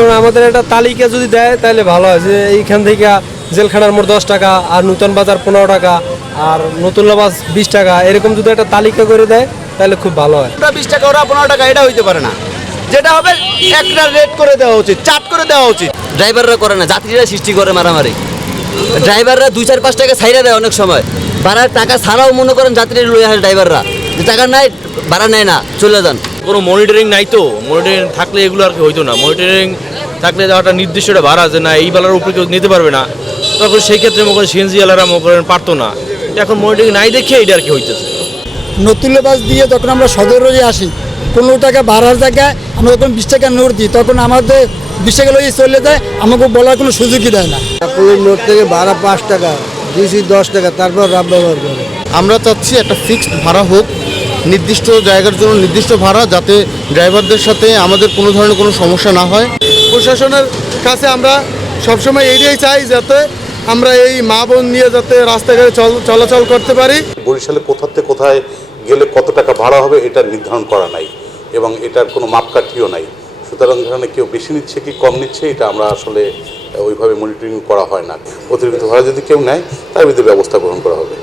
এখন আমাদের একটা তালিকা যদি দেয় তাহলে ভালো হয়। যে এইখান থেকে জেলখানার মোট দশ টাকা আর নূতন বাজার পনেরো টাকা আর নতুন লাবাস বিশ টাকা এরকম যদি একটা তালিকা করে দেয় তাহলে খুব ভালো হয়। ওটা বিশ টাকা ওরা পনেরো টাকা এটা হইতে পারে না। যেটা হবে একটা রেট করে দেওয়া উচিত চাট করে দেওয়া উচিত। ড্রাইভাররা করে না যাত্রীরা সৃষ্টি করে মারামারি। ড্রাইভাররা দুই চার পাঁচ টাকা ছাইরা দেয় অনেক সময়। ভাড়ার টাকা ছাড়াও মনে করেন যাত্রীরা লয়ে আসে ড্রাইভাররা যে টাকা নাই ভাড়া নেয় না চলে যান। কোনো মনিটরিং নাই তো। মনিটরিং থাকলে এগুলো আর কি হইতো না। মনিটরিং থাকলে একটা নির্দিষ্ট একটা ভাড়া যে না এই বেলার উপরে কেউ নিতে পারবে না। তখন সেই ক্ষেত্রে মনে করেন সিএনজি আলারা মনে করেন পারতো না। এখন মনিটরিং নাই দেখে এটা আর কি হইতেছে। নতুন বাস দিয়ে যখন আমরা সদর রোজে আসি পনেরো টাকা ভাড়ার জায়গায় আমরা যখন বিশ টাকা নোট দিই তখন আমাদের বিশ টাকা লইয়ে চলে যায় আমাকে বলার কোনো সুযোগই দেয় না। নোট থেকে ভাড়া পাঁচ টাকা দিয়েছি দশ টাকা তারপর রাব ব্যবহার করে। আমরা চাচ্ছি একটা ফিক্সড ভাড়া হোক নির্দিষ্ট জায়গার জন্য নির্দিষ্ট ভাড়া যাতে ড্রাইভারদের সাথে আমাদের কোনো ধরনের কোনো সমস্যা না হয়। প্রশাসনের কাছে আমরা সবসময় এটাই চাই যাতে আমরা এই মা বোন নিয়ে যাতে রাস্তাঘাটে চল- চলাচল করতে পারি। বরিশালে কোথা থেকে কোথায় গেলে কত টাকা ভাড়া হবে এটা নির্ধারণ করা নাই এবং এটার কোনো মাপকাঠিও নাই। সুতরাং এখানে কেউ বেশি নিচ্ছে কি কম নিচ্ছে এটা আমরা আসলে ওইভাবে মনিটরিং করা হয় না। অতিরিক্ত ভাড়া যদি কেউ নেয়, তার বিরুদ্ধে ব্যবস্থা গ্রহণ করা হবে।